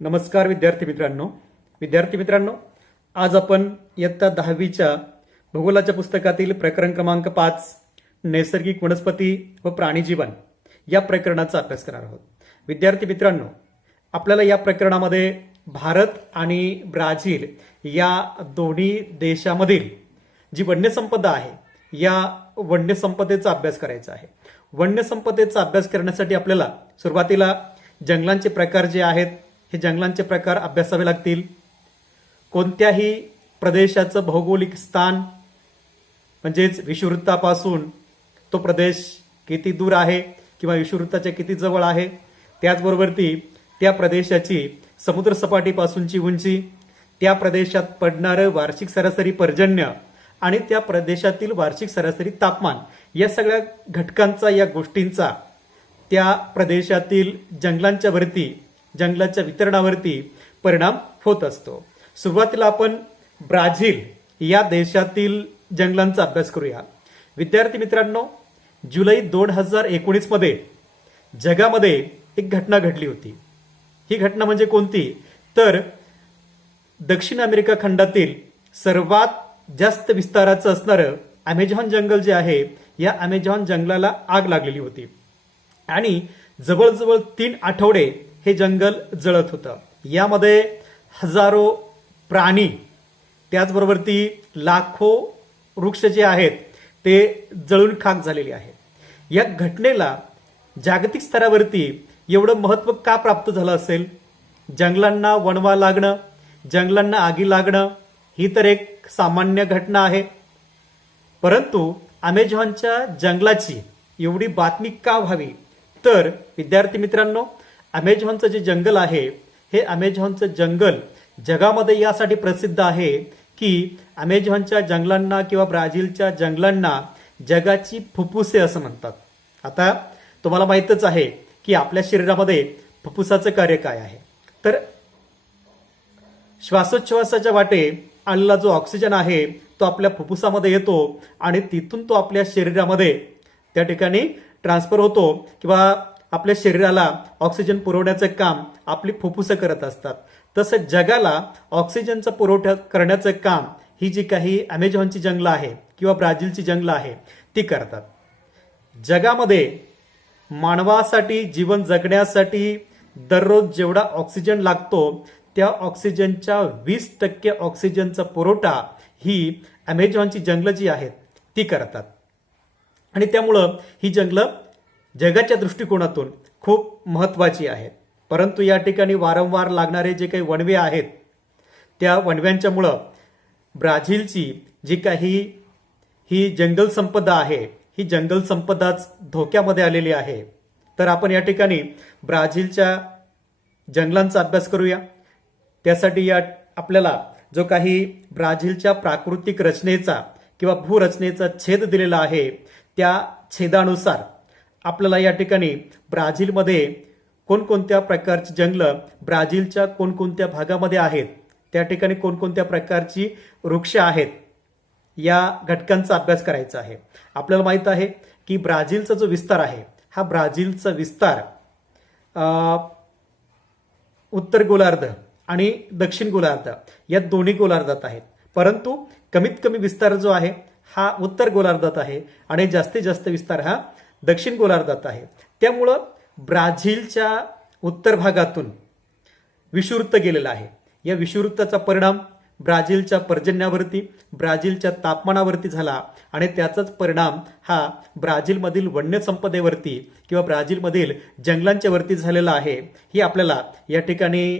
नमस्कार विद्यार्थी मित्रांनो, आज आपण इयत्ता 10वीच्या भूगोलाच्या पुस्तकातील प्रकरण क्रमांक 5 नैसर्गिक वनस्पती व प्राणीजीवन या प्रकरणाचा अभ्यास करणार आहोत। विद्यार्थी मित्रांनो, आपल्याला या प्रकरणामध्ये भारत आणि ब्राझील या दोन्ही देशामधील जी वन्यसंपदा आहे या वन्यसंपदेचा अभ्यास करायचा आहे। वन्यसंपदेचा अभ्यास करण्यासाठी आपल्याला सुरुवातीला जंगलांचे प्रकार जे आहेत हे जंगलांचे प्रकार अभ्यासावे लागतील। कोणत्याही प्रदेशाचं भौगोलिक स्थान म्हणजेच विषुववृत्तापासून तो प्रदेश किती दूर आहे किंवा विषुववृत्ताच्या किती जवळ आहे, त्याचबरोबर त्या प्रदेशाची समुद्र सपाटीपासूनची उंची, त्या प्रदेशात पडणारं वार्षिक सरासरी पर्जन्य आणि त्या प्रदेशातील वार्षिक सरासरी तापमान या सगळ्या घटकांचा या गोष्टींचा त्या प्रदेशातील जंगलांच्या वरती जंगलाच्या वितरणावरती परिणाम होत असतो। सुरुवातीला आपण ब्राझील या देशातील जंगलांचा अभ्यास करूया। विद्यार्थी मित्रांनो, जुलै 2019 मध्ये जगामध्ये एक घटना घडली होती। ही घटना म्हणजे कोणती, तर दक्षिण अमेरिका खंडातील सर्वात जास्त विस्ताराचं असणारं अमेझॉन जंगल जे आहे या अमेझॉन जंगलाला आग लागलेली होती आणि जवळजवळ 3 आठवडे हे जंगल जळत होतं। यामध्ये हजारो प्राणी त्याचबरोबर लाखो वृक्ष जे आहेत ते जळून खाक झालेले आहेत। या घटनेला जागतिक स्तरावरती एवढं महत्त्व का प्राप्त झालं असेल? जंगलांना वणवा लागणं, जंगलांना आगी लागणं ही तर एक सामान्य घटना आहे, परंतु अमेझॉनच्या जंगलाची एवढी बातमी का व्हावी? तर विद्यार्थी मित्रांनो, अमेझॉनचं जे जंगल आहे हे अमेझॉनचं जंगल जगामध्ये यासाठी प्रसिद्ध आहे की अमेझॉनच्या जंगलांना किंवा ब्राझीलच्या जंगलांना जगाची फुफ्फुसे असं म्हणतात। आता तुम्हाला माहीतच आहे की आपल्या शरीरामध्ये फुफ्फुसाचं कार्य काय आहे, तर श्वासोच्छवासाच्या वाटे आलेला जो ऑक्सिजन आहे तो आपल्या फुफ्फुसामध्ये येतो आणि तिथून तो आपल्या शरीरामध्ये त्या ठिकाणी ट्रान्सफर होतो किंवा आपल्या शरीराला ऑक्सिजन पुरवण्याचं काम आपली फुफ्फुसं करत असतात। तसं जगाला ऑक्सिजनचा पुरवठा करण्याचं काम ही जी काही अमेझॉनची जंगलं आहे किंवा ब्राझीलची जंगलं आहे ती करतात। जगामध्ये मानवासाठी जीवन जगण्यासाठी दररोज जेवढा ऑक्सिजन लागतो त्या ऑक्सिजनच्या 20% ऑक्सिजनचा पुरवठा ही अमेझॉनची जंगलं जी आहेत ती करतात आणि त्यामुळं ही जंगलं जगाच्या दृष्टिकोनातून खूप महत्त्वाची आहेत। परंतु या ठिकाणी वारंवार लागणारे जे काही वणवे आहेत त्या वणव्यांच्यामुळं ब्राझीलची जी काही ही जंगल संपदा आहे ही जंगल संपदाच धोक्यामध्ये आलेली आहे। तर आपण या ठिकाणी ब्राझीलच्या जंगलांचा अभ्यास करूया। त्यासाठी आपल्याला जो काही ब्राझीलच्या प्राकृतिक रचनेचा किंवा भूरचनेचा छेद दिलेला आहे त्या छेदानुसार आपल्याला या ठिकाणी ब्राझीलमध्ये कोणकोणत्या प्रकारची जंगलं ब्राझीलच्या कोणकोणत्या भागामध्ये आहेत, त्या ठिकाणी कोणकोणत्या प्रकारची वृक्ष आहेत या घटकांचा अभ्यास करायचा आहे। आपल्याला माहित आहे की ब्राझीलचा जो विस्तार आहे हा ब्राझीलचा विस्तार उत्तर गोलार्ध आणि दक्षिण गोलार्ध या दोन्ही गोलार्धात आहेत, परंतु कमीत कमी विस्तार जो आहे हा उत्तर गोलार्धात आहे आणि जास्तीत जास्त विस्तार हा दक्षिण गोलार्धात आहे। त्यामुळं ब्राझीलच्या उत्तर भागातून विषुववृत्त गेलेला आहे। या विषुववृत्ताचा परिणाम ब्राझीलच्या पर्जन्यावरती ब्राझीलच्या तापमानावरती झाला आणि त्याचाच परिणाम हा ब्राझीलमधील वन्यसंपदेवरती किंवा ब्राझीलमधील जंगलांच्या वरती झालेला आहे। ही आपल्याला या ठिकाणी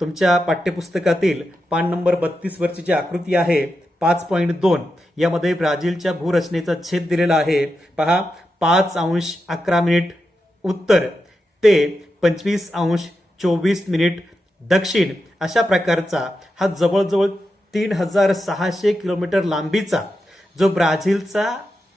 तुमच्या पाठ्यपुस्तकातील पान नंबर 32 वरची जी आकृती आहे 5.2 यामध्ये ब्राझीलच्या भूरचनेचा छेद दिलेला आहे। पहा, 5°11' उत्तर ते 25°24' दक्षिण अशा प्रकारचा हा जवळजवळ 3600 किलोमीटर लांबीचा जो ब्राझीलचा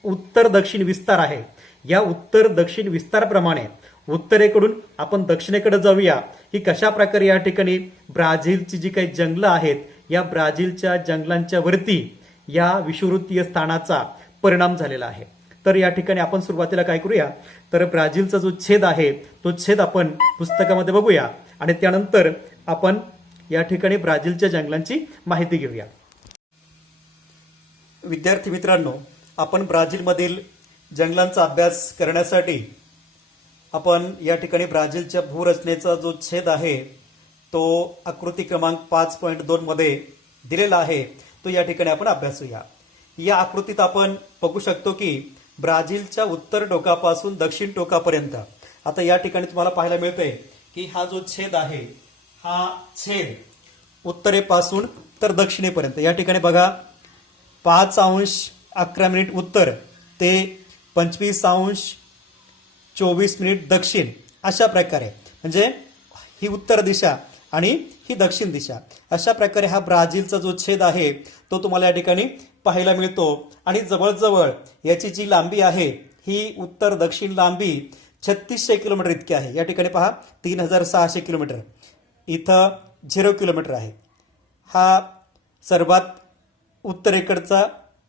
उत्तर दक्षिण विस्तार आहे। या उत्तर दक्षिण विस्ताराप्रमाणे उत्तरेकडून आपण दक्षिणेकडे जाऊया की कशा प्रकारे या ठिकाणी ब्राझीलची जी काही जंगलं आहेत या ब्राझीलच्या जंगलांच्या वरती या विषुववृत्तीय स्थानाचा परिणाम झालेला आहे। तर या ठिकाणी आपण सुरुवातीला काय करूया, तर ब्राझीलचा जो छेद आहे तो छेद आपण पुस्तकामध्ये बघूया आणि त्यानंतर आपण या ठिकाणी ब्राझीलच्या जंगलांची माहिती घेऊया. विद्यार्थी मित्रांनो, आपण ब्राझीलमधील जंगलांचा अभ्यास करण्यासाठी आपण या ठिकाणी ब्राझीलच्या भूरचनेचा जो छेद आहे तो आकृती क्रमांक 5.2 मध्ये दिलेला आहे, तो या ठिकाणी आपण अभ्यासूया. या आकृतीत आपण बघू शकतो की ब्राझीलच्या उत्तर टोकापासून दक्षिण टोकापर्यंत, आता या ठिकाणी तुम्हाला पाहायला मिळतंय की हा जो छेद आहे हा छेद उत्तरेपासून तर दक्षिणेपर्यंत, या ठिकाणी बघा 5°11' उत्तर ते 25°24' दक्षिण, अशा प्रकारे, म्हणजे ही उत्तर दिशा आणि ही दक्षिण दिशा, अशा प्रकारे हा ब्राझीलचा जो छेद आहे तो तुम्हाला या ठिकाणी पाहायला मिळतो. आणि जवळजवळ याची जी लांबी आहे ही उत्तर दक्षिण लांबी 3600 किलोमीटर इतकी आहे. या ठिकाणी पहा 3600 किलोमीटर, इथं 0 किलोमीटर आहे. हा सर्वात उत्तरेकडचा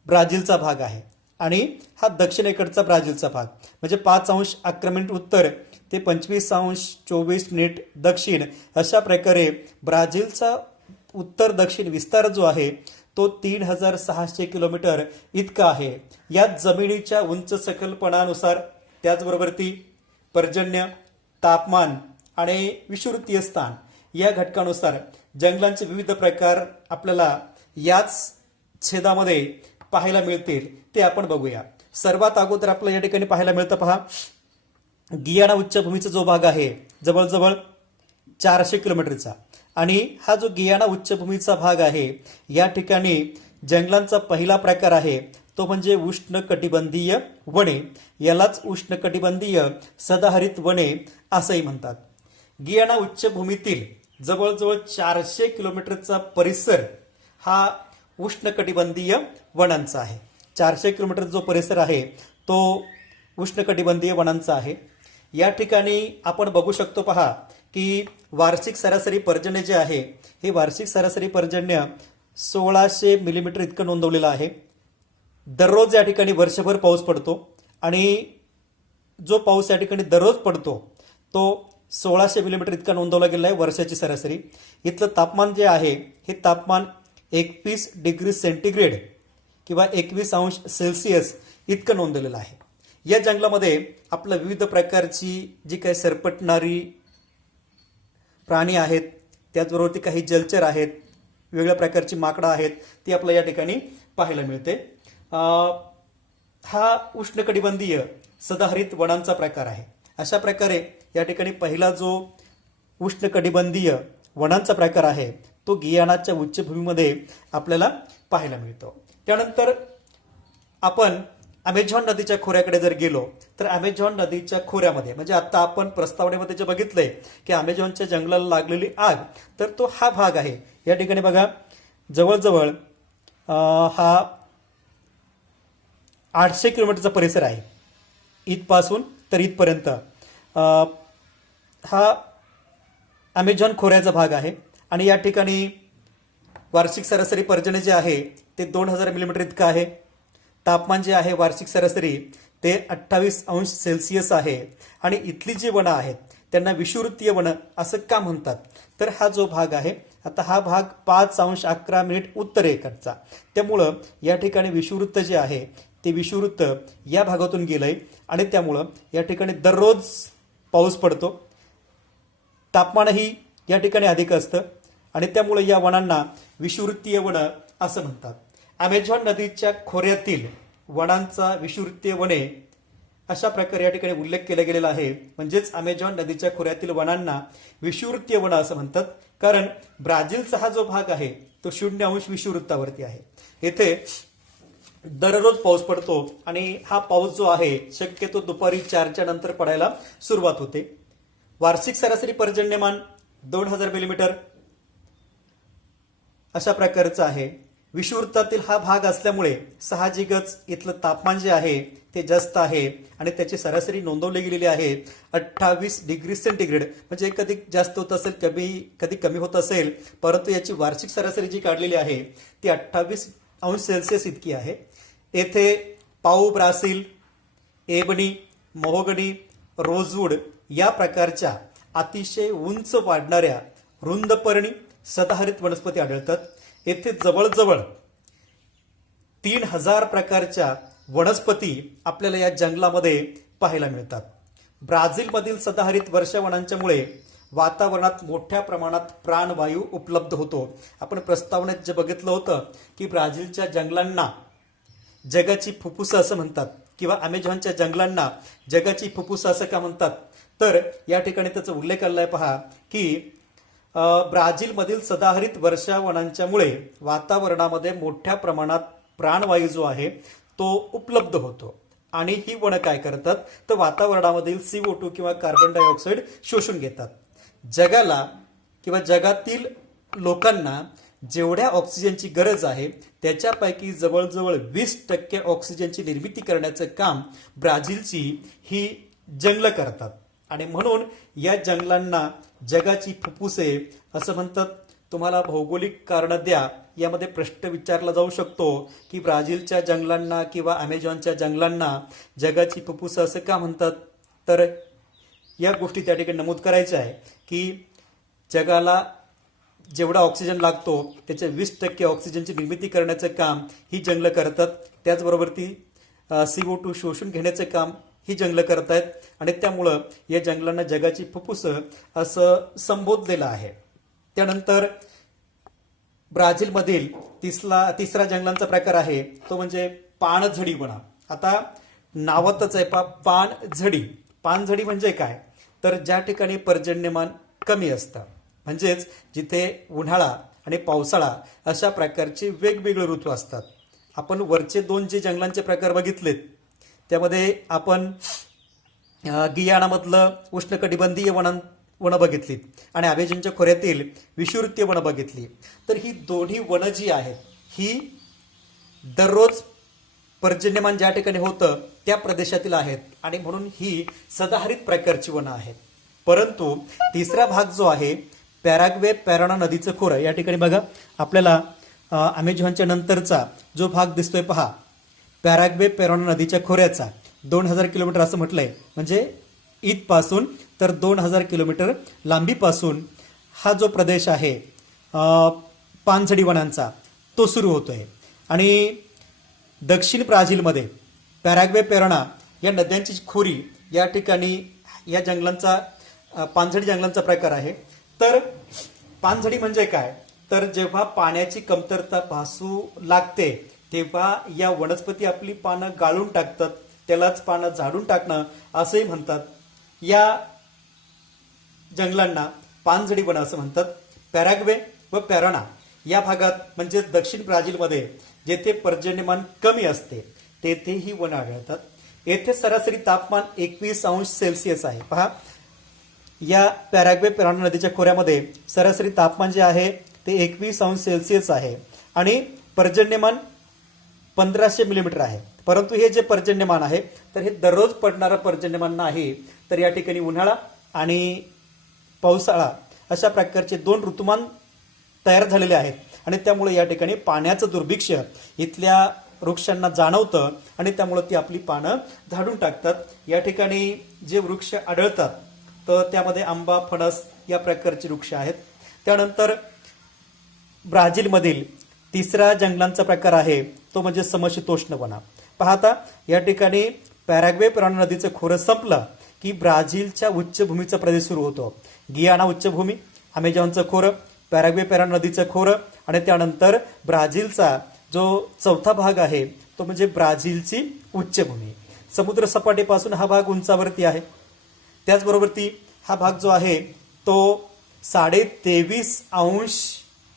ब्राझीलचा भाग आहे आणि हा दक्षिणेकडचा ब्राझीलचा भाग, म्हणजे 5°11' उत्तर ते 25°24' दक्षिण, अशा प्रकारे ब्राझीलचा उत्तर दक्षिण विस्तार जो आहे तो 3600 किलोमीटर इतका आहे. या जमिनीच्या उंच सकलपणानुसार, त्याचबरोबर ती पर्जन्य, तापमान आणि विषुवृत्तीय स्थान या घटकानुसार जंगलांचे विविध प्रकार आपल्याला याच छेदामध्ये पाहायला मिळतील, ते आपण बघूया. सर्वात अगोदर आपल्याला या ठिकाणी पाहायला मिळतं, पहा, गियाना उच्चभूमीचा जो भाग आहे जवळजवळ 400 किलोमीटरचा, आणि हा जो गियाना उच्चभूमीचा भाग आहे या ठिकाणी जंगलांचा पहिला प्रकार आहे तो म्हणजे उष्णकटिबंधीय वने. यालाच उष्णकटिबंधीय सदाहरित वने असंही म्हणतात. गियाना उच्चभूमीतील जवळजवळ 400 किलोमीटरचा परिसर हा उष्णकटिबंधीय वनांचा आहे. 400 किलोमीटर जो परिसर आहे तो उष्णकटिबंधीय वनांचा आहे. या ठिकाणी आपण बघू शकतो, पहा, की वार्षिक सरासरी पर्जन्य जे आहे हे वार्षिक सरासरी पर्जन्य 1600 मिलीमीटर इतकं नोंदवलेलं आहे. दररोज या ठिकाणी वर्षभर पाऊस पडतो आणि जो पाऊस या ठिकाणी दररोज पडतो तो 1600 मिलीमीटर इतका नोंदवला गेला आहे वर्षाची सरासरी. इथलं तापमान जे आहे हे तापमान 21 डिग्री सेंटीग्रेड किंवा 21°C इतकं नोंदवलेलं आहे. या जंगलामध्ये आपलं विविध प्रकारची जी काही सरपटणारी प्राणी आहेत, त्याचबरोबर काही जलचर आहेत, वेगळ्या प्रकारची माकडं आहेत, ती आपल्याला या ठिकाणी पाहायला मिळते. हा उष्णकटिबंधीय सदाहरित वनांचा प्रकार आहे. अशा प्रकारे या ठिकाणी पहिला जो उष्णकटिबंधीय वनांचा प्रकार आहे तो गियानाच्या उच्चभूमीमध्ये आपल्याला पाहायला मिळतो. त्यानंतर आपण अमेझॉन नदीच्या खोऱ्याकडे जर गेलो तर अमेझॉन नदीच्या खोऱ्यामध्ये, म्हणजे आता आपण प्रस्तावनेमध्ये जे बघितलंय की अमेझॉनच्या जंगलाला लागलेली आग, तर तो हा भाग आहे. या ठिकाणी बघा जवळजवळ हा 800 किलोमीटरचा परिसर आहे, इथपासून तर इथपर्यंत. हा अमेझॉन खोऱ्याचा भाग आहे आणि या ठिकाणी वार्षिक सरासरी पर्जन्य जे आहे ते 2000 मिलीमीटर इतकं आहे. तापमान जे आहे वार्षिक सरासरी ते 28°C आहे. आणि इथली जी वनं आहेत त्यांना विषुवृत्तीय वनं असं का म्हणतात, तर हा जो भाग आहे, आता हा भाग 5°11' उत्तरेकडचा, त्यामुळं या ठिकाणी विषुववृत्त जे आहे ते विषुववृत्त या भागातून गेलंय आणि त्यामुळं या ठिकाणी दररोज पाऊस पडतो. तापमानही या ठिकाणी अधिक असतं आणि त्यामुळे या वनांना विषुववृत्तीय वनं असं म्हणतात. अमेझॉन नदीच्या खोऱ्यातील वनांचा विषुववृत्तीय वने अशा प्रकारे या ठिकाणी उल्लेख केला गेलेला आहे. म्हणजेच अमेझॉन नदीच्या खोऱ्यातील वनांना विषुववृत्तीय वनं असं म्हणतात, कारण ब्राझीलचा हा जो भाग आहे तो 0° विषुववृत्तावरती आहे. येथे दररोज पाऊस पडतो आणि हा पाऊस जो आहे शक्यतो दुपारी 4च्या नंतर पडायला सुरुवात होते. वार्षिक सरासरी पर्जन्यमान 2000 मिलीमीटर अशा प्रकारचं आहे. विषुववृत्तातील हा भाग असल्यामुळे साहजिकच इथलं तापमान जे आहे ते जास्त आहे आणि त्याची सरासरी नोंदवली गेलेली आहे 28°C, म्हणजे कधी जास्त होत असेल, कधी कमी होत असेल, परंतु याची वार्षिक सरासरी जी काढलेली आहे ती 28°C इतकी आहे. येथे पाऊ ब्राझील, एबनी, महोगनी, रोजवूड या प्रकारच्या अतिशय उंच वाढणाऱ्या रुंदपर्णी सदाहरित वनस्पती आढळतात. येथे जवळजवळ 3000 प्रकारच्या वनस्पती आपल्याला या जंगलामध्ये पाहायला मिळतात. ब्राझीलमधील सदाहरित वर्षावनांच्यामुळे वातावरणात मोठ्या प्रमाणात प्राणवायू उपलब्ध होतो. आपण प्रस्तावनेत जे बघितलं होतं की ब्राझीलच्या जंगलांना जगाची फुफ्फुसं असं म्हणतात किंवा अमेझॉनच्या जंगलांना जगाची फुफ्फुसं असं का म्हणतात, तर या ठिकाणी त्याचा उल्लेख आलाय पहा की ब्राझीलमधील सदाहरित वर्षावनांच्यामुळे वातावरणामध्ये मोठ्या प्रमाणात प्राणवायू जो आहे तो उपलब्ध होतो आणि ही वनं काय करतात तर वातावरणामधील CO2 किंवा कार्बन डायऑक्साईड शोषून घेतात. जगाला किंवा जगातील लोकांना जेवढ्या ऑक्सिजनची गरज आहे त्याच्यापैकी जवळजवळ 20% ऑक्सिजनची निर्मिती करण्याचं काम ब्राझीलची ही जंगलं करतात आणि म्हणून या जंगलांना जगाची फुफ्फुसे असं म्हणतात. तुम्हाला भौगोलिक कारणं द्या यामध्ये प्रश्न विचारला जाऊ शकतो की ब्राझीलच्या जंगलांना किंवा अमेझॉनच्या जंगलांना जगाची फुफ्फुसं असं का म्हणतात, तर या गोष्टी त्या ठिकाणी नमूद करायच्या आहे की जगाला जेवढा ऑक्सिजन लागतो त्याच्या 20% ऑक्सिजनची निर्मिती करण्याचं काम ही जंगलं करतात. त्याचबरोबर ती CO2 शोषून घेण्याचं काम ही जंगलं करतायत आणि त्यामुळं या जंगलांना जगाची फुफ्फुसं असं संबोधलेलं आहे. त्यानंतर ब्राझीलमधील तिसरा जंगलांचा प्रकार आहे तो म्हणजे पानझडी वनं. आता नावातच आहे पानझडी. पानझडी म्हणजे काय, तर ज्या ठिकाणी पर्जन्यमान कमी असतं, म्हणजेच जिथे उन्हाळा आणि पावसाळा अशा प्रकारचे वेगवेगळे ऋतू असतात. आपण वरचे 2 जे जंगलांचे प्रकार बघितलेत त्यामध्ये आपण गियानामधलं उष्णकटिबंधीय वनं बघितलीत आणि अमेझॉनच्या खोऱ्यातील विषुववृत्तीय वनं बघितली. तर ही दोन्ही वनं जी आहेत ही दररोज पर्जन्यमान ज्या ठिकाणी होतं त्या प्रदेशातील आहेत आणि म्हणून ही सदाहरित प्रकारची वनं आहेत. परंतु तिसरा भाग जो आहे पॅराग्वे पॅराना नदीचं खोरं, या ठिकाणी बघा आपल्याला अमेझॉनच्या नंतरचा जो भाग दिसतोय पहा, पॅराग्वे पॅराना नदीच्या खोऱ्याचा 2000 किलोमीटर असं म्हटलंय, म्हणजे इथपासून तर 2000 किलोमीटर लांबीपासून हा जो प्रदेश आहे पानझडी वनांचा तो सुरू होतोय. आणि दक्षिण ब्राझीलमध्ये पॅराग्वे पॅराना या नद्यांची खोरी या ठिकाणी या जंगलांचा पानझडी जंगलांचा प्रकार आहे. तर पानझडी म्हणजे काय, तर जेव्हा पाण्याची कमतरता भासू लागते तेव्हा या वनस्पती आपली पानं गाळून टाकतात, त्यालाच पानं झाडून टाकणं असंही म्हणतात. या जंगलांना पानझडी वनं असं म्हणतात. पॅराग्वे व पॅराना या भागात म्हणजे दक्षिण ब्राझीलमध्ये जेथे पर्जन्यमान कमी असते तेथे ही वनं आढळतात. येथे सरासरी तापमान 21°C आहे. पहा या पॅराग्वे पॅराना नदीच्या खोऱ्यामध्ये सरासरी तापमान जे आहे ते 21°C आहे आणि पर्जन्यमान 1500 मिलीमीटर आहे. परंतु हे जे पर्जन्यमान आहे तर हे दररोज पडणारं पर्जन्यमान नाही, तर या ठिकाणी उन्हाळा आणि पावसाळा अशा प्रकारचे 2 ऋतुमान तयार झालेले आहेत आणि त्यामुळे या ठिकाणी पाण्याचं दुर्भिक्ष्य इथल्या वृक्षांना जाणवतं आणि त्यामुळे ती आपली पानं झाडून टाकतात. या ठिकाणी जे वृक्ष आढळतात तर त्यामध्ये आंबा, फणस या प्रकारचे वृक्ष आहेत. त्यानंतर ब्राझीलमधील तिसरा जंगलांचा प्रकार आहे तो म्हणजे समशीतोष्ण वनं. पाहता या ठिकाणी पॅराग्वे पॅराना नदीचं खोरं संपलं की ब्राझीलच्या उच्चभूमीचा प्रदेश सुरू होतो. गियाना उच्चभूमी, अमेझॉनचं खोरं, पॅराग्वे पॅराना नदीचं खोरं आणि त्यानंतर ब्राझीलचा जो चौथा भाग आहे तो म्हणजे ब्राझीलची उच्चभूमी. समुद्र सपाटीपासून हा भाग उंचावरती आहे. त्याचबरोबर हा भाग जो आहे तो 23.5°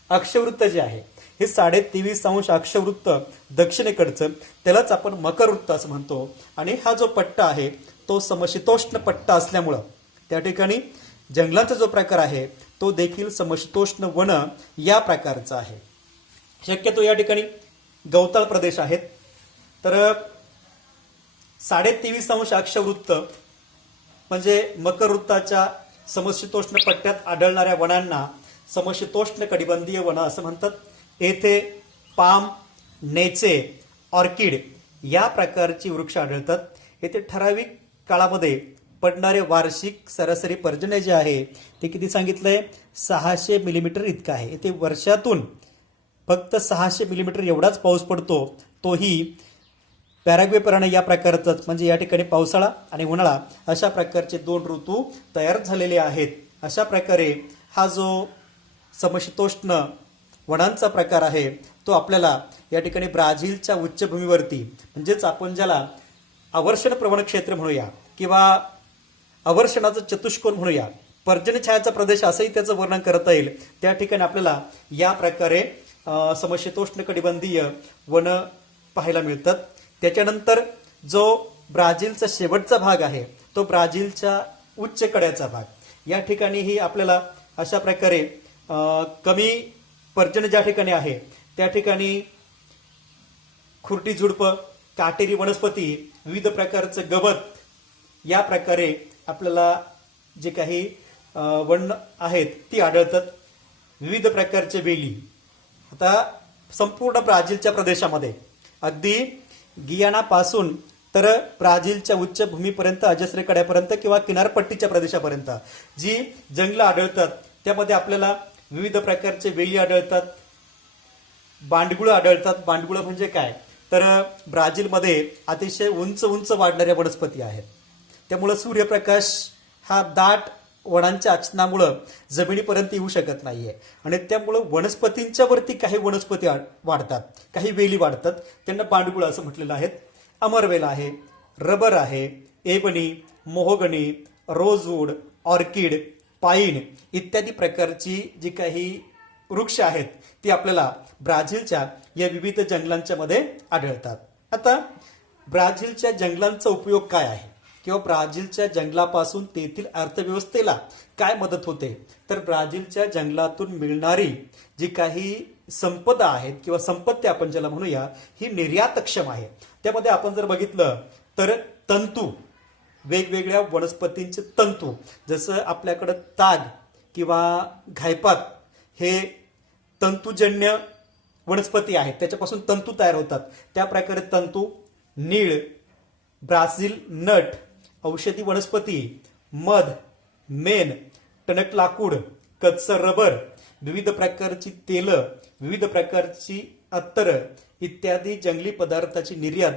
अक्षवृत्त जे आहे हे 23.5° अक्षवृत्त दक्षिणेकडचं त्यालाच आपण मकर वृत्त असं म्हणतो आणि हा जो पट्टा आहे तो समशीतोष्ण पट्टा असल्यामुळं त्या ठिकाणी जंगलांचा जो प्रकार आहे तो देखील समशीतोष्ण वन या प्रकारचा आहे. शक्यतो या ठिकाणी गवताळ प्रदेश आहेत. तर 23.5° अक्षवृत्त म्हणजे मकर वृत्ताच्या समशीतोष्ण पट्ट्यात आढळणाऱ्या वनांना समशीतोष्ण कटिबंधीय वनं असं म्हणतात. येथे पाम, नेचे, ऑर्किड या प्रकारची वृक्ष आढळतात. येथे ठराविक काळामध्ये पडणारे वार्षिक सरासरी पर्जन्य जे आहे ते किती सांगितलंय 600 मिलीमीटर इतकं आहे. येथे वर्षातून फक्त 600 मिलीमीटर एवढाच पाऊस पडतो, तोही पॅराग्वे प्राणी या प्रकारचाच. म्हणजे या ठिकाणी पावसाळा आणि उन्हाळा अशा प्रकारचे 2 ऋतू तयार झालेले आहेत. अशा प्रकारे हा जो समशीतोष्ण वनांचा प्रकार आहे तो आपल्याला या ठिकाणी ब्राझीलच्या उच्चभूमीवरती, म्हणजेच आपण ज्याला अवर्षण प्रवण क्षेत्र म्हणूया किंवा अवर्षणाचं चतुष्कोन म्हणूया, पर्जन्यछायाचा प्रदेश असंही त्याचं वर्णन करता येईल, त्या ठिकाणी आपल्याला या प्रकारे समशीतोष्ण कटिबंधीय वन पाहायला मिळतात. त्याच्यानंतर जो ब्राझीलचा शेवटचा भाग आहे तो ब्राझीलच्या उच्च कड्याचा भाग, या ठिकाणीही आपल्याला अशा प्रकारे कमी पर्जन्य ज्या ठिकाणी आहे त्या ठिकाणी खुरटी झुडपं, काटेरी वनस्पती, विविध प्रकारचं गवत या प्रकारे आपल्याला जे काही वन आहेत ती आढळतात. विविध प्रकारचे वेली. आता संपूर्ण ब्राझीलच्या प्रदेशामध्ये अगदी गियानापासून तर ब्राझीलच्या उच्चभूमीपर्यंत, अजस्र कड्यापर्यंत किंवा किनारपट्टीच्या प्रदेशापर्यंत जी जंगलं आढळतात त्यामध्ये आपल्याला विविध प्रकारचे वेली आढळतात, बांडगुळं आढळतात. बांडगुळं म्हणजे काय, तर ब्राझीलमध्ये अतिशय उंच उंच वाढणाऱ्या वनस्पती आहेत. त्यामुळं सूर्यप्रकाश हा दाट वनांच्या आच्छादनामुळं जमिनीपर्यंत येऊ शकत नाहीये आणि त्यामुळं वनस्पतींच्या वरती काही वनस्पती वाढतात, काही वेली वाढतात, त्यांना बांडगुळ असं म्हटलेलं आहे. अमरवेल आहे, रबर आहे, एबनी, मोहगनी, रोजवूड, ऑर्किड, पाईन इत्यादी प्रकारची जी काही वृक्ष आहेत ती आपल्याला ब्राझीलच्या या विविध जंगलांच्या मध्ये आढळतात. आता ब्राझीलच्या जंगलांचा उपयोग काय आहे किंवा ब्राझीलच्या जंगलापासून तेथील अर्थव्यवस्थेला काय मदत होते, तर ब्राझीलच्या जंगलातून मिळणारी जी काही संपदा आहेत किंवा संपत्ती आपण ज्याला म्हणूया ही निर्यातक्षम आहे. त्यामध्ये आपण जर बघितलं तर तंतू, वेगवेगळ्या वनस्पतींचे तंतू, जसं आपल्याकडं ताग किंवा घायपात हे तंतुजन्य वनस्पती आहेत, त्याच्यापासून तंतू तयार होतात. त्या प्रकारे तंतू, नीळ, ब्राझील नट, औषधी वनस्पती, मध, मेण, टणक लाकूड, कच्चं रबर, विविध प्रकारची तेलं, विविध प्रकारची अत्तर इत्यादी जंगली पदार्थाची निर्यात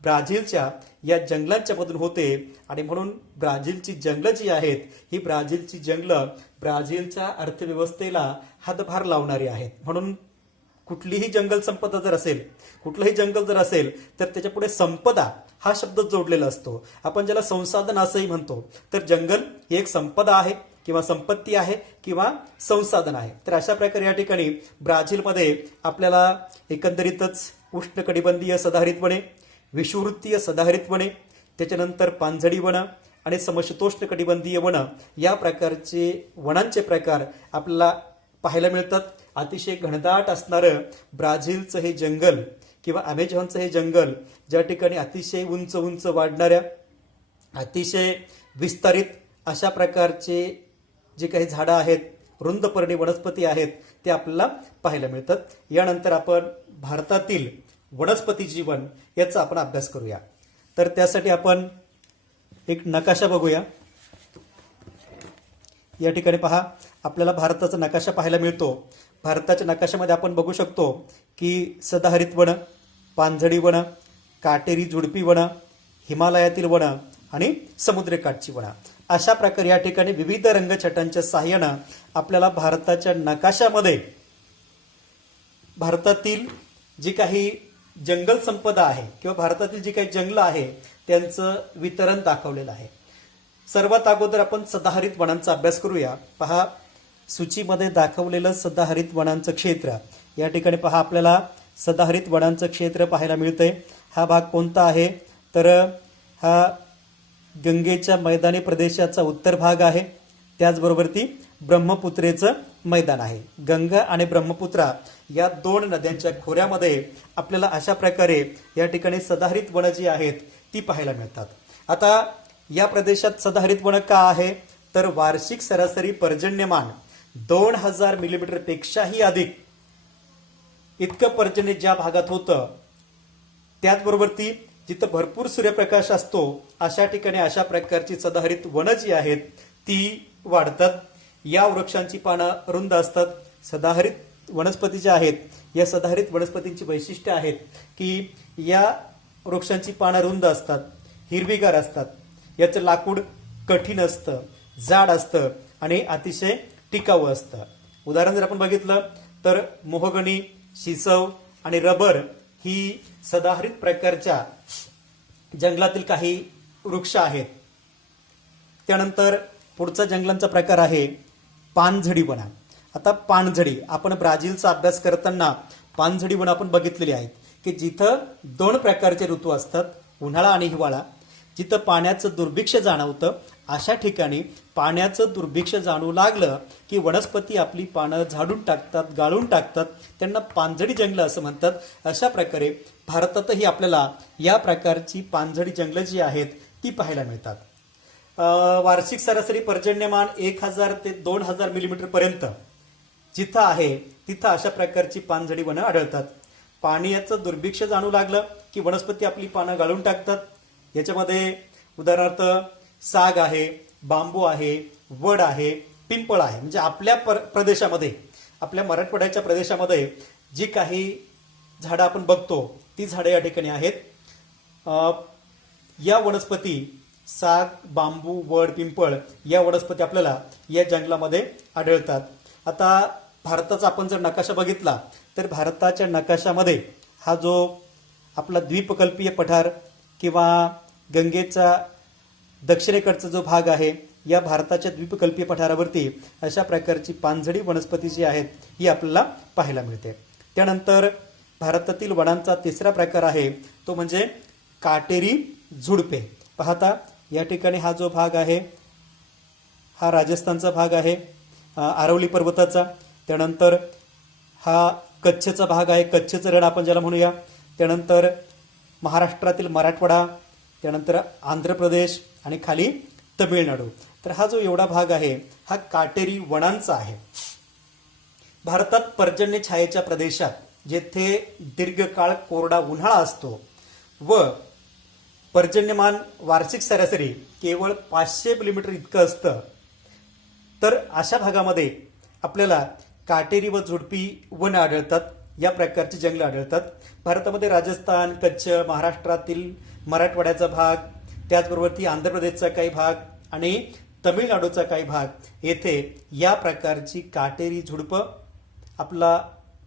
ब्राझीलच्या या जंगलांच्या मधून होते. आणि म्हणून ब्राझीलची जंगलं जी आहेत ही ब्राझीलची जंगलं ब्राझीलच्या अर्थव्यवस्थेला हातभार लावणारी आहेत. म्हणून कुठलीही जंगल संपदा जर असेल, कुठलंही जंगल जर असेल तर त्याच्यापुढे संपदा हा शब्द जोडलेला असतो. आपण ज्याला संसाधन असंही म्हणतो, तर जंगल ही एक संपदा आहे किंवा संपत्ती आहे किंवा संसाधन आहे. तर अशा प्रकारे या ठिकाणी ब्राझीलमध्ये आपल्याला एकंदरीतच उष्णकटिबंधीय सदाहरित वने, विषुववृत्तीय सदाहरित वने, त्याच्यानंतर पानझडी वनं आणि समशीतोष्ण कटिबंधीय वनं या प्रकारचे वनांचे प्रकार आपल्याला पाहायला मिळतात. अतिशय घनदाट असणारं ब्राझीलचं हे जंगल किंवा अमेझॉनचं हे जंगल, ज्या ठिकाणी अतिशय उंच उंच वाढणाऱ्या, अतिशय विस्तारित अशा प्रकारचे जे काही झाडं आहेत, रुंद पर्णी वनस्पती आहेत ते आपल्याला पाहायला मिळतात. यानंतर आपण भारतातील वनस्पती जीवन याचा आपण अभ्यास करूया. तर त्यासाठी आपण एक नकाशा बघूया. या ठिकाणी पहा, आपल्याला भारताचा नकाशा पाहायला मिळतो. भारताच्या नकाशामध्ये आपण बघू शकतो की सदाहरित वनं, पानझडी वनं, काटेरी झुडपी वनं, हिमालयातील वनं आणि समुद्रकाठची वनं अशा प्रकारे या ठिकाणी विविध रंगछटांच्या सहाय्यानं आपल्याला भारताच्या नकाशामध्ये भारतातील जी काही जंगल संपदा आहे किंवा भारतातील जी काही जंगलं आहे त्यांचं वितरण दाखवलेलं आहे. सर्वात अगोदर आपण सदाहरित वनांचा अभ्यास करूया. पहा, सूचीमध्ये दाखवलेलं सदाहरित वनांचं क्षेत्र, या ठिकाणी पहा आपल्याला सदाहरित वनांचं क्षेत्र पाहायला मिळतंय. हा भाग कोणता आहे, तर हा गंगेच्या मैदानी प्रदेशाचा उत्तर भाग आहे. त्याचबरोबर ती ब्रह्मपुत्रेचं मैदान आहे. गंगा आणि ब्रह्मपुत्रा या दोन नद्यांच्या खोऱ्यामध्ये आपल्याला अशा प्रकारे या ठिकाणी सदाहरित वनं जी आहेत ती पाहायला मिळतात. आता या प्रदेशात सदाहरित वन का आहे, तर वार्षिक सरासरी पर्जन्यमान 2000 मिलीमीटर पेक्षाही अधिक इतकं पर्जन्य ज्या भागात होतं, त्याचबरोबर ती जिथं भरपूर सूर्यप्रकाश असतो अशा ठिकाणी अशा प्रकारची सदाहरित वनं जी आहेत ती वाढतात. या वृक्षांची पानं रुंद असतात. सदाहरित वनस्पती ज्या आहेत या सदाहरित वनस्पतींची वैशिष्ट्य आहेत की या वृक्षांची पानं रुंद असतात, हिरवीगार असतात. याचं लाकूड कठीण असतं, जाड असतं आणि अतिशय टिकाऊ असतं. उदाहरण जर आपण बघितलं तर मोहगणी, शिसव आणि रबर ही सदाहरित प्रकारच्या जंगलातील काही वृक्ष आहेत. त्यानंतर पुढचा जंगलांचा प्रकार आहे पानझडी वनं. आता पानझडी आपण ब्राझीलचा अभ्यास करताना पानझडी वनं आपण बघितलेली आहेत की जिथं 2 प्रकारचे ऋतू असतात, उन्हाळा आणि हिवाळा. जिथं पाण्याचं दुर्भिक्ष जाणवतं अशा ठिकाणी पाण्याचं दुर्भिक्ष जाणवू लागलं की वनस्पती आपली पानं झाडून टाकतात, गाळून टाकतात. त्यांना पानझडी जंगलं असं म्हणतात. अशा प्रकारे भारतातही आपल्याला या प्रकारची पानझडी जंगलं जी आहेत ती पाहायला मिळतात. वार्षिक सरासरी पर्जन्यमान 1000 ते 2000 मिलीमीटर पर्यंत जिथं आहे तिथं अशा प्रकारची पानझडी वनं आढळतात. पाण्याचं दुर्भिक्ष जाणू लागलं की वनस्पती आपली पानं गाळून टाकतात. याच्यामध्ये उदाहरणार्थ साग आहे, बांबू आहे, वड आहे, पिंपळ आहे. म्हणजे आपल्या प्रदेशामध्ये, आपल्या मराठवाड्याच्या प्रदेशामध्ये जी काही झाडं आपण बघतो ती झाडं या ठिकाणी आहेत. या वनस्पती साग, बांबू, वड, पिंपळ या वनस्पती आपल्याला या जंगलामध्ये आढळतात. आता भारताचा आपण जर नकाशा बघितला तर भारताच्या नकाशामध्ये हा जो आपला द्वीपकल्पीय पठार किंवा गंगेचा दक्षिणेकडचा जो भाग आहे या भारताच्या द्वीपकल्पीय पठारावरती अशा प्रकारची पानझडी वनस्पती जी आहेत ही आपल्याला पाहायला मिळते. त्यानंतर भारतातील वनांचा तिसरा प्रकार आहे तो म्हणजे काटेरी झुडपे. पाहता या ठिकाणी हा जो भाग आहे हा राजस्थानचा भाग आहे, आरवली पर्वताचा. त्यानंतर हा कच्छचा भाग आहे, कच्छचं रण आपण ज्याला म्हणूया. त्यानंतर महाराष्ट्रातील मराठवाडा, त्यानंतर आंध्र प्रदेश आणि खाली तमिळनाडू. तर हा जो एवढा भाग आहे हा काटेरी वनांचा आहे. भारतात पर्जन्य छायेच्या प्रदेशात जेथे दीर्घकाळ कोरडा उन्हाळा असतो व पर्जन्यमान वार्षिक सरासरी केवळ 500 मिलीमीटर इतकं असतं तर अशा भागामध्ये आपल्याला काटेरी व झुडपी वन आढळतात. या प्रकारची जंगलं आढळतात. भारतामध्ये राजस्थान, कच्छ, महाराष्ट्रातील मराठवाड्याचा भाग, त्याचबरोबर ती आंध्र प्रदेशचा काही भाग आणि तमिळनाडूचा काही भाग येथे या प्रकारची काटेरी झुडपं आपला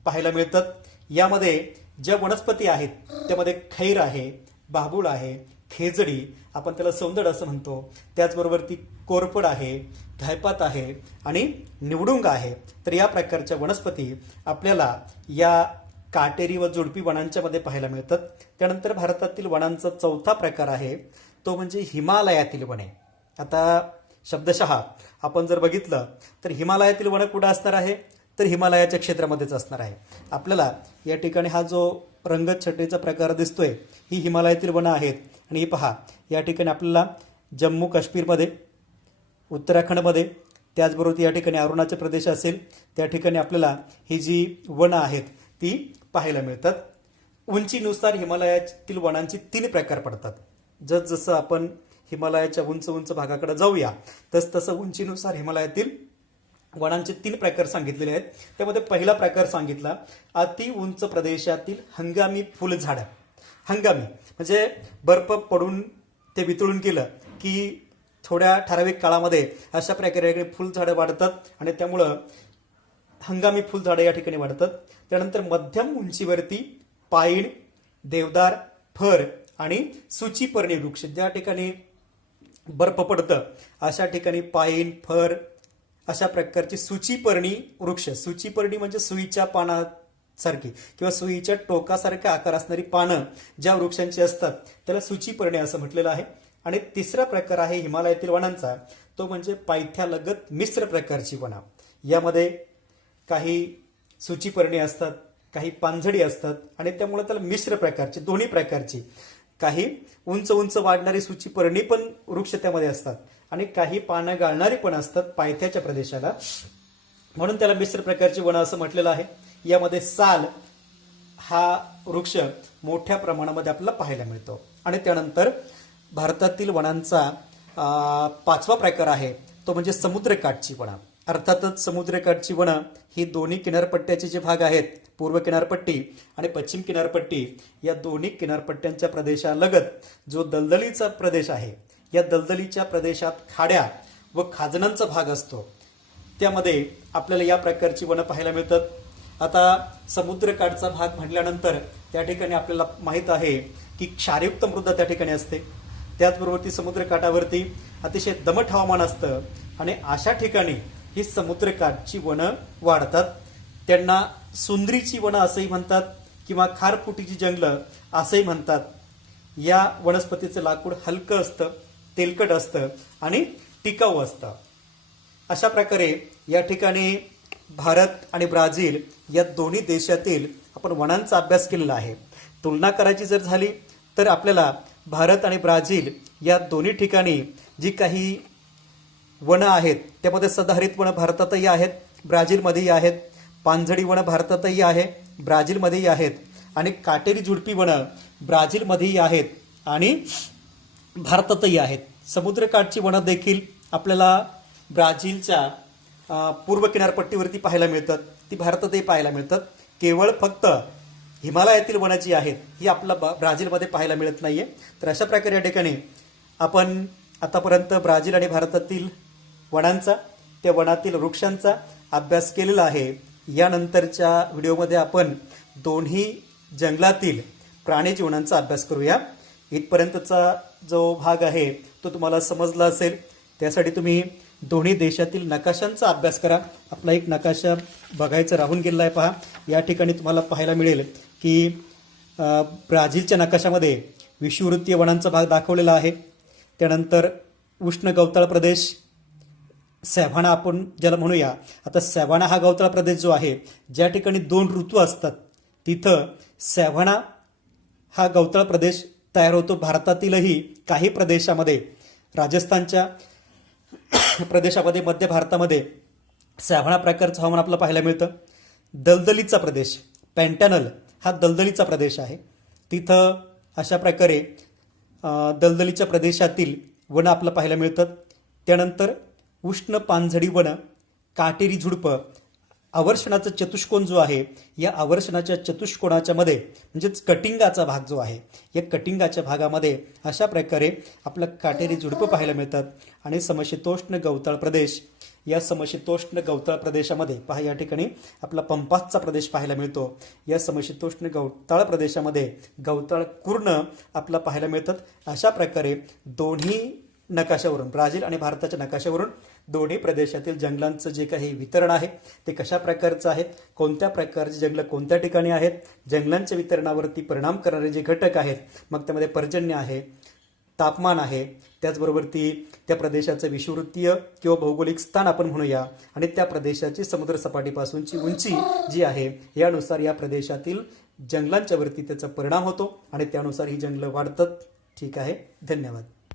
पाहायला मिळतात. यामध्ये ज्या वनस्पती आहेत त्यामध्ये खैर आहे, बाभूळ आहे, खेजडी, आपण त्याला सौंदड असं म्हणतो, त्याचबरोबर ती कोरफड आहे, धायपात आहे आणि निवडुंग आहे. तर या प्रकारच्या वनस्पती आपल्याला या काटेरी व झुडपी वनांच्या मध्ये पाहायला मिळतात. त्यानंतर भारतातील वनांचा चौथा प्रकार आहे तो म्हणजे हिमालयातील वने. आता शब्दशः आपण जर बघितलं तर हिमालयातील वनं कुठं असणार आहे तर हिमालयाच्या क्षेत्रामध्येच असणार आहे. आपल्याला या ठिकाणी हा जो रंगछटेचा प्रकार दिसतोय ही हिमालयातील वनं आहेत. आणि हे पहा या ठिकाणी आपल्याला जम्मू काश्मीरमध्ये, उत्तराखंडमध्ये, त्याचबरोबर या ठिकाणी अरुणाचल प्रदेश असेल त्या ठिकाणी आपल्याला ही जी वनं आहेत ती पाहायला मिळतात. उंचीनुसार हिमालयातील वनांची 3 प्रकार पडतात. जसजसं आपण हिमालयाच्या उंच उंच भागाकडे जाऊया तसतसं उंचीनुसार हिमालयातील वनांचे 3 प्रकार सांगितलेले आहेत. त्यामध्ये पहिला प्रकार सांगितला अति उंच प्रदेशातील हंगामी फुलझाडं. हंगामी म्हणजे बर्फ पडून ते वितळून गेलं की थोड्या ठराविक काळामध्ये अशा प्रकारे फुलझाडं वाढतात आणि त्यामुळं हंगामी फुलझाडं या ठिकाणी वाढतात. त्यानंतर मध्यम उंचीवरती पाईन, देवदार, फर आणि सुचीपर्णी वृक्ष. ज्या ठिकाणी बर्फ पडतं अशा ठिकाणी पाईन, फर अशा प्रकारची सुचीपर्णी वृक्ष. सुचीपर्णी म्हणजे सुईच्या पानासारखी किंवा सुईच्या टोकासारखा आकार असणारी पानं ज्या वृक्षांची असतात त्याला सुचीपर्णी असं म्हटलेलं आहे. आणि तिसरा प्रकार आहे हिमालयातील वनांचा तो म्हणजे पायथ्यालगत मिश्र प्रकारची वनं. यामध्ये काही सुचीपर्णी असतात, काही पानझडी असतात आणि त्यामुळे त्याला मिश्र प्रकारची, दोन्ही प्रकारची, काही उंच उंच वाढणारी सुचीपर्णी पण वृक्ष त्यामध्ये असतात आणि काही पानं गाळणारी पण असतात पायथ्याच्या प्रदेशाला, म्हणून त्याला मिश्र प्रकारची वनं असं म्हटलेलं आहे. यामध्ये साल हा वृक्ष मोठ्या प्रमाणामध्ये आपल्याला पाहायला मिळतो. आणि त्यानंतर भारतातील वनांचा पाचवा प्रकार आहे तो म्हणजे समुद्रकाठची वनं. अर्थातच समुद्रकाठची वनं ही दोन्ही किनारपट्ट्याचे जे भाग आहेत, पूर्व किनारपट्टी आणि पश्चिम किनारपट्टी, या दोन्ही किनारपट्ट्यांच्या प्रदेशालगत जो दलदलीचा प्रदेश आहे, या दलदलीच्या प्रदेशात खाड्या व खाजणांचा भाग असतो, त्यामध्ये आपल्याला या प्रकारची वनं पाहायला मिळतात. आता समुद्रकाठचा भाग म्हटल्यानंतर त्या ठिकाणी आपल्याला माहीत आहे की क्षारयुक्त मृदा त्या ठिकाणी असते. त्याचबरोबर ती समुद्रकाठावरती अतिशय दमट हवामान असतं आणि अशा ठिकाणी ही समुद्रकाठची वनं वाढतात. त्यांना सुंदरीची वनं असंही म्हणतात किंवा खारफुटीची जंगलं असंही म्हणतात. या वनस्पतीचं लाकूड हलकं असतं, तेलकट असतं आणि टिकाऊ असतं. अशा प्रकारे या ठिकाणी भारत आणि ब्राझील या दोन्ही देशातील आपण वनांचा अभ्यास केलेला आहे. तुलना करायची जर झाली तर आपल्याला भारत आणि ब्राझील या दोन्ही ठिकाणी जी काही वनं आहेत त्यामध्ये सदाहरित वनं भारतातही आहेत, ब्राझीलमध्येही आहेत. पानझडी वनं भारतातही आहे, ब्राझीलमध्येही आहेत. आणि काटेरी झुडपी वनं ब्राझीलमध्येही आहेत आणि भारतातही आहेत. समुद्रकाठची वनं देखील आपल्याला ब्राझीलच्या पूर्व किनारपट्टीवरती पाहायला मिळतात, ती भारतातही पाहायला मिळतात. केवळ फक्त हिमालयातील वनं जी आहेत ही आपल्याला ब्राझीलमध्ये पाहायला मिळत नाहीये. तर अशा प्रकारे या ठिकाणी आपण आतापर्यंत ब्राझील आणि भारतातील वनांचा, त्या वनातील वृक्षांचा अभ्यास केलेला आहे. यानंतरच्या व्हिडिओमध्ये आपण दोन्ही जंगलातील प्राणी जीवनांचा अभ्यास करूया. इथपर्यंतचा जो भाग आहे तो तुम्हाला समजला असेल. त्यासाठी तुम्ही दोन्ही देशातील नकाशांचा अभ्यास करा. आपला एक नकाशा बघायचा राहून गेलेला आहे. पहा, या ठिकाणी तुम्हाला पाहायला मिळेल की ब्राझीलच्या नकाशामध्ये विषुववृत्तीय वनांचा भाग दाखवलेला आहे. त्यानंतर उष्ण गवताळ प्रदेश, सॅव्हाना आपण ज्याला म्हणूया. आता सॅव्हाना हा गवताळ प्रदेश जो आहे, ज्या ठिकाणी 2 ऋतू असतात, तिथं सॅव्हाना हा गवताळ प्रदेश तयार होतो. भारतातीलही काही प्रदेशामध्ये, राजस्थानच्या प्रदेशामध्ये, मध्य भारतामध्ये सॅव्हाना प्रकारचं हवामान आपल्याला पाहायला मिळतं. दलदलीचा प्रदेश, पॅन्टॅनल हा दलदलीचा प्रदेश आहे. तिथं अशा प्रकारे दलदलीच्या प्रदेशातील वनं आपल्याला पाहायला मिळतात. त्यानंतर उष्ण पानझडी वनं, काटेरी झुडपं, आवर्षणाचा चतुष्कोन जो आहे, या आवर्षणाच्या चतुष्कोनाच्या मध्ये म्हणजेच कटिंगाचा भाग जो आहे, या कटिंगाच्या भागामध्ये अशा प्रकारे आपलं काटेरी झुडपं पाहायला मिळतात. आणि समशीतोष्ण गवताळ प्रदेश, या समशीतोष्ण गवताळ प्रदेशामध्ये पहा, या ठिकाणी आपला पंपासचा प्रदेश पाहायला मिळतो. या समशीतोष्ण गवताळ प्रदेशामध्ये गवताळ कुर्ण आपल्याला पाहायला मिळतात. अशा प्रकारे दोन्ही नकाशावरून, ब्राझील आणि भारताच्या नकाशावरून दोन्ही प्रदेशातील जंगलांचं जे काही वितरण आहे ते कशा प्रकारचं आहे, कोणत्या प्रकारची जंगलं कोणत्या ठिकाणी आहेत, जंगलांच्या वितरणावरती परिणाम करणारे जे घटक आहेत, मग त्यामध्ये पर्जन्य आहे, तापमान आहे, त्याचबरोबर त्या प्रदेशाचं विषुववृत्तीय किंवा भौगोलिक स्थान आपण म्हणूया, आणि त्या प्रदेशाची समुद्रसपाटीपासूनची उंची जी आहे, यानुसार या प्रदेशातील जंगलांच्या वरती त्याचा परिणाम होतो आणि त्यानुसार ही जंगलं वाढतात. ठीक आहे, धन्यवाद.